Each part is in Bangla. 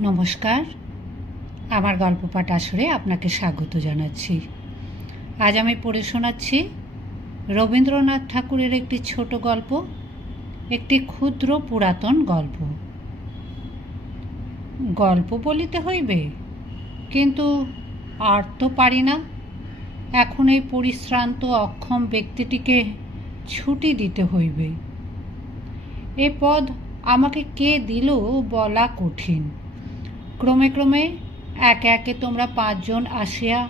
নমস্কার, আমার গল্প পাঠ আসরে আপনাকে স্বাগত জানাচ্ছি। আজ আমি পড়ে শোনাচ্ছি রবীন্দ্রনাথ ঠাকুরের একটি ছোট গল্প, একটি ক্ষুদ্র পুরাতন গল্প। গল্প বলিতে হইবে, কিন্তু আর তো পারি না। এখন এই পরিশ্রান্ত অক্ষম ব্যক্তিটিকে ছুটি দিতে হইবে। এ পদ আমাকে কে দিল বলা কঠিন। ক্রমে ক্রমে একে একে তোমরা 5 জন আসিয়া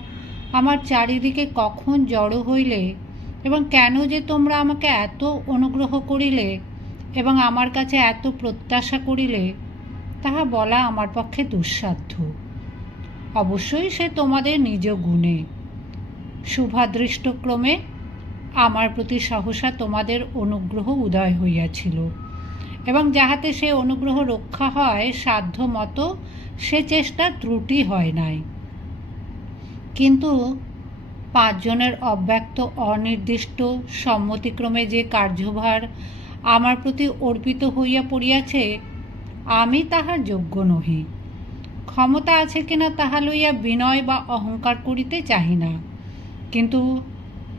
আমার চারিদিকে কখন জড়ো হইলে এবং কেন যে তোমরা আমাকে এত অনুগ্রহ করিলে এবং আমার কাছে এত প্রত্যাশা করিলে, তাহা বলা আমার পক্ষে দুঃসাধ্য। অবশ্যই সে তোমাদের নিজ গুণে। শুভাদৃষ্টক্রমে আমার প্রতি সহসা তোমাদের অনুগ্রহ উদয় হইয়াছিল, এবং যাহাতে সে অনুগ্রহ রক্ষা হয় সাধ্য মতো সে চেষ্টা ত্রুটি হয় নাই। কিন্তু 5 জনের অব্যক্ত অনির্দিষ্ট সম্মতিক্রমে যে কার্যভার আমার প্রতি অর্পিত হইয়া পড়িয়াছে, আমি তাহার যোগ্য নহি। ক্ষমতা আছে কিনা তাহা লইয়া বিনয় বা অহংকার করিতে চাহি না, কিন্তু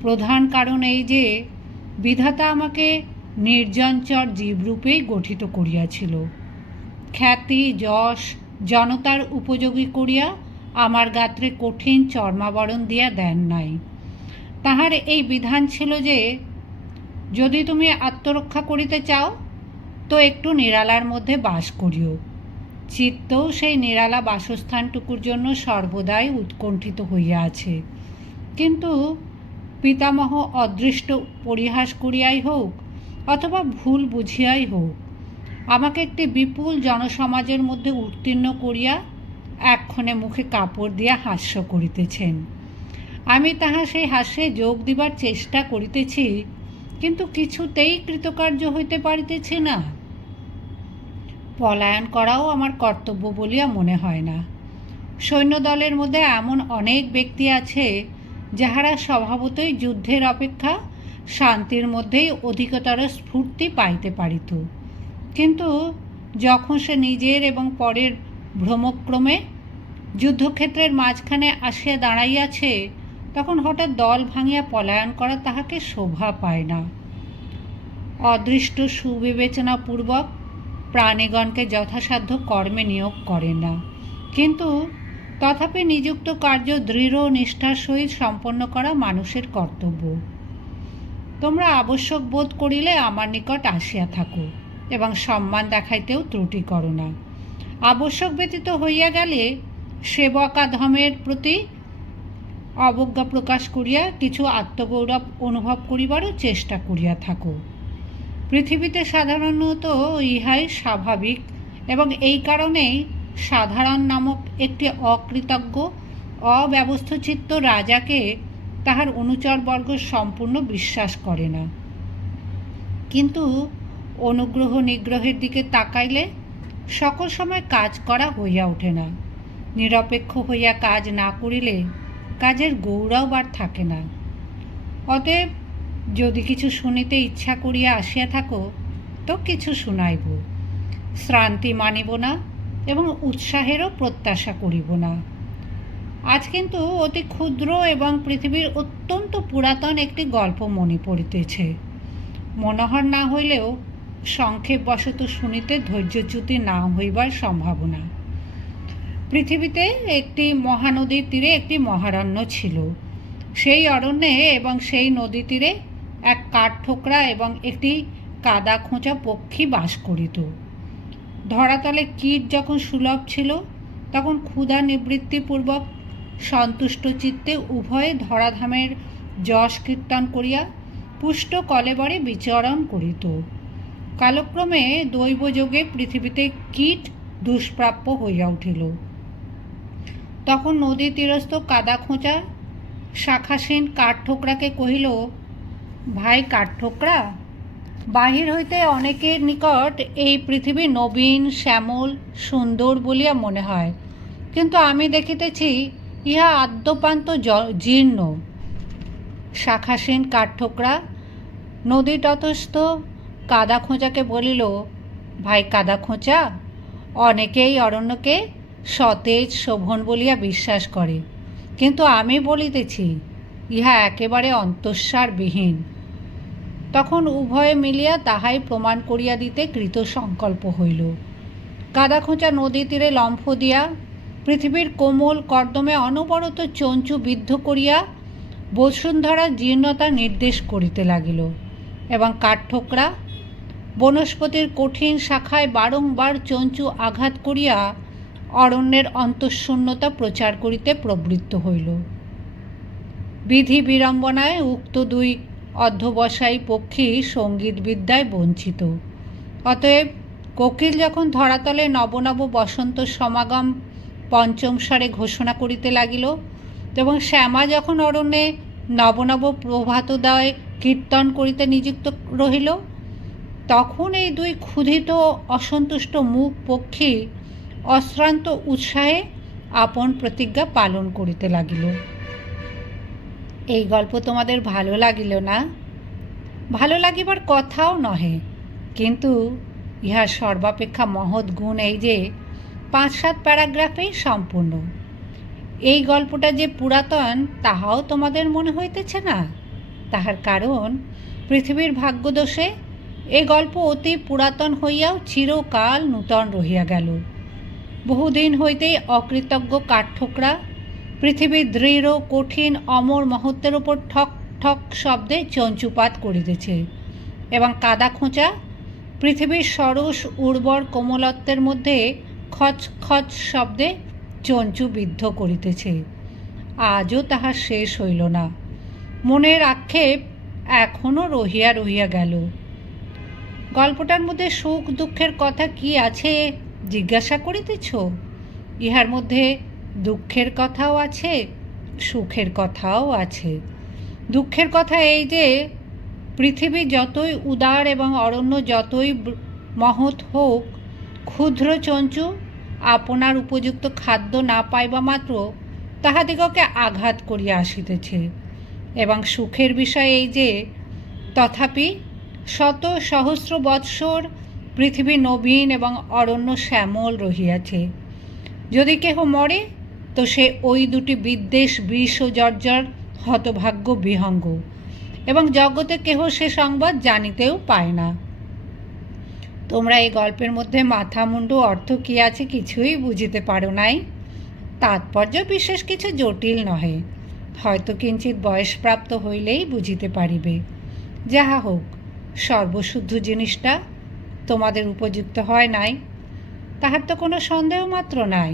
প্রধান কারণ এই যে বিধাতা আমাকে নির্জনচর জীবরূপেই গঠিত করিয়াছিল। খ্যাতি যশ জনতার উপযোগী করিয়া আমার গাত্রে কঠিন চর্মাবরণ দিয়া দেন নাই। তাহার এই বিধান ছিল যে, যদি তুমি আত্মরক্ষা করিতে চাও তো একটু নিরালার মধ্যে বাস করিও। চিত্তও সেই নিরালা বাসস্থানটুকুর জন্য সর্বদাই উৎকণ্ঠিত হইয়া আছে। কিন্তু পিতামহ অদৃষ্ট পরিহাস করিয়াই হোক অথবা ভুল বুঝিয়াই হোক, আমাকে একটি বিপুল জনসমাজের মধ্যে উত্তীর্ণ করিয়া এক্ষণে মুখে কাপড় দিয়া হাস্য করিতেছেন। আমি তাহা সেই হাস্যে যোগ দিবার চেষ্টা করিতেছি, কিন্তু কিছুতেই কৃতকার্য হইতে পারিতেছি না। পলায়ন করাও আমার কর্তব্য বলিয়া মনে হয় না। সৈন্যদলের মধ্যে এমন অনেক ব্যক্তি আছে যাহারা স্বভাবতই যুদ্ধের অপেক্ষা শান্তির মধ্যেই অধিকতর স্ফূর্তি পাইতে পারিত, কিন্তু যখন সে নিজের এবং পরের ভ্রমক্রমে যুদ্ধক্ষেত্রের মাঝখানে আসিয়া দাঁড়াইয়াছে, তখন হঠাৎ দল ভাঙিয়া পলায়ন করা তাহাকে শোভা পায় না। অদৃষ্ট সুবিবেচনাপূর্বক প্রাণীগণকে যথাসাধ্য কর্মে নিয়োগ করে না, কিন্তু তথাপি নিযুক্ত কার্য দৃঢ় নিষ্ঠার সহিত সম্পন্ন করা মানুষের কর্তব্য। তোমরা আবশ্যক বোধ করিলে আমার নিকট আসিয়া থাকো এবং সম্মান দেখাইতেও ত্রুটি করো না। আবশ্যক ব্যতীত হইয়া গেলে সেবকাধমের প্রতি অবজ্ঞা প্রকাশ করিয়া কিছু আত্মগৌরব অনুভব করিবারও চেষ্টা করিয়া থাকো। পৃথিবীতে সাধারণত ইহাই স্বাভাবিক, এবং এই কারণেই সাধারণ নামক একটি অকৃতজ্ঞ অব্যবস্থচিত্ত রাজাকে তাহার অনুচরবর্গ সম্পূর্ণ বিশ্বাস করে না। কিন্তু অনুগ্রহ নিগ্রহের দিকে তাকাইলে সকল সময় কাজ করা হইয়া ওঠে না। নিরপেক্ষ হইয়া কাজ না করিলে কাজের গৌরব আর থাকে না। অতএব যদি কিছু শুনিতে ইচ্ছা করিয়া আসিয়া থাকো তো কিছু শুনাইব। শ্রান্তি মানিব না এবং উৎসাহেরও প্রত্যাশা করিব না। আজ কিন্তু অতি ক্ষুদ্র এবং পৃথিবীর অত্যন্ত পুরাতন একটি গল্প মনে পড়িতেছে। মনোহর না হইলেও সংক্ষেপবশত শুনিতে ধৈর্যচ্যুতি না হইবার সম্ভাবনা। পৃথিবীতে একটি মহানদীর তীরে একটি মহারণ্য ছিল। সেই অরণ্যে এবং সেই নদী তীরে এক কাঠঠোকরা এবং একটি কাদা খোঁচা পক্ষী বাস করিত। ধরাতলে কীট যখন সুলভ ছিল, তখন ক্ষুধা নিবৃত্তিপূর্বক সন্তুষ্ট চিত্তে উভয়ে ধরাধামের যশ কীর্তন করিয়া পুষ্ট কলেবরে বিচরণ করিত। কালক্রমে দৈবযোগে পৃথিবীতে কীট দুষ্প্রাপ্য হইয়া উঠিল। তখন নদী তীরস্থ কাদা খোঁচা শাখাসীন কাঠঠোকরাকে কহিল, ভাই কাঠঠোকরা, বাহির হইতে অনেকের নিকট এই পৃথিবী নবীন শ্যামল সুন্দর বলিয়া মনে হয়, কিন্তু আমি দেখিতেছি ইহা আদ্যপান্ত জীর্ণ। শাখাসীন কাঠঠোকরা নদী তটস্থ কাদা খোঁচাকে বলিল, ভাই কাদা খোঁচা, অনেকেই অরণ্যকে সতেজ শোভন বলিয়া বিশ্বাস করে, কিন্তু আমি বলিতেছি ইহা একেবারে অন্তঃসারবিহীন। তখন উভয়ে মিলিয়া তাহাই প্রমাণ করিয়া দিতে কৃত সংকল্প হইল। কাদাখোঁচা নদী তীরে লম্ফ দিয়া পৃথিবীর কোমল কর্দমে অনবরত চঞ্চু বিদ্ধ করিয়া বসুন্ধরার জীর্ণতা নির্দেশ করিতে লাগিল, এবং কাঠঠোকরা বনস্পতির কঠিন শাখায় বারংবার চঞ্চু আঘাত করিয়া অরণ্যের অন্তঃশূন্যতা প্রচার করিতে প্রবৃত্ত হইল। বিধি বিড়ম্বনায় উক্ত দুই অধ্যবসায়ী পক্ষী সঙ্গীতবিদ্যায় বঞ্চিত। অতএব কোকিল যখন ধরাতলে নবনব বসন্ত সমাগম পঞ্চম স্বরে ঘোষণা করিতে লাগিল, এবং শ্যামা যখন অরণ্যে নবনব প্রভাতোদয় কীর্তন করিতে নিযুক্ত রহিল, তখন এই দুই ক্ষুধিত অসন্তুষ্ট মুখ পক্ষী অশ্রান্ত উৎসাহে আপন প্রতিজ্ঞা পালন করিতে লাগিল। এই গল্প তোমাদের ভালো লাগিল না? ভালো লাগিবার কথাও নহে, কিন্তু ইহার সর্বাপেক্ষা মহৎ গুণ এই যে 5-7 প্যারাগ্রাফেই সম্পূর্ণ। এই গল্পটা যে পুরাতন তাহাও তোমাদের মনে হইতেছে না? তাহার কারণ পৃথিবীর ভাগ্যদোষে এ গল্প অতি পুরাতন হইয়াও চিরকাল নূতন রহিয়া গেল। বহুদিন হইতেই অকৃতজ্ঞ কাঠঠোকরা পৃথিবীর দৃঢ় কঠিন অমর মহত্বের ওপর ঠক ঠক শব্দে চঞ্চুপাত করিতেছে, এবং কাদা খোঁচা পৃথিবীর সরস উর্বর কোমলত্বের মধ্যে খচ খচ শব্দে চঞ্চু বিদ্ধ করিতেছে। আজও তাহা শেষ হইল না। মনের আক্ষেপ এখনও রহিয়া রহিয়া গেল। গল্পটার মধ্যে সুখ দুঃখের কথা কি আছে জিজ্ঞাসা করিতেছ? ইহার মধ্যে দুঃখের কথাও আছে, সুখের কথাও আছে। দুঃখের কথা এই যে পৃথিবী যতই উদার এবং অরণ্য যতই মহৎ হোক, ক্ষুদ্র চঞ্চু আপনার উপযুক্ত খাদ্য না পাইবা মাত্র তাহাদিগকে আঘাত করিয়া আসিতেছে। এবং সুখের বিষয় এই যে তথাপি শত সহস্র বৎসর পৃথিবী নবীন এবং অরণ্য শ্যামল রহিয়াছে। যদি কেহ মরে তো সে ওই দুটি বিদ্বেষ বিষ ও জর্জর হতভাগ্য বিহঙ্গ, এবং জগতে কেহ সে সংবাদ জানিতেও পায় না। তোমরা এই গল্পের মধ্যে মাথা মুন্ডু অর্থ কী আছে কিছুই বুঝিতে পারো নাই। তাৎপর্য বিশেষ কিছু জটিল নহে, হয়তো কিঞ্চিৎ বয়সপ্রাপ্ত হইলেই বুঝিতে পারিবে। যাহা হোক, সর্বশুদ্ধ জিনিসটা তোমাদের উপযুক্ত হয় নাই, তাহার তো কোনো সন্দেহ মাত্র নাই।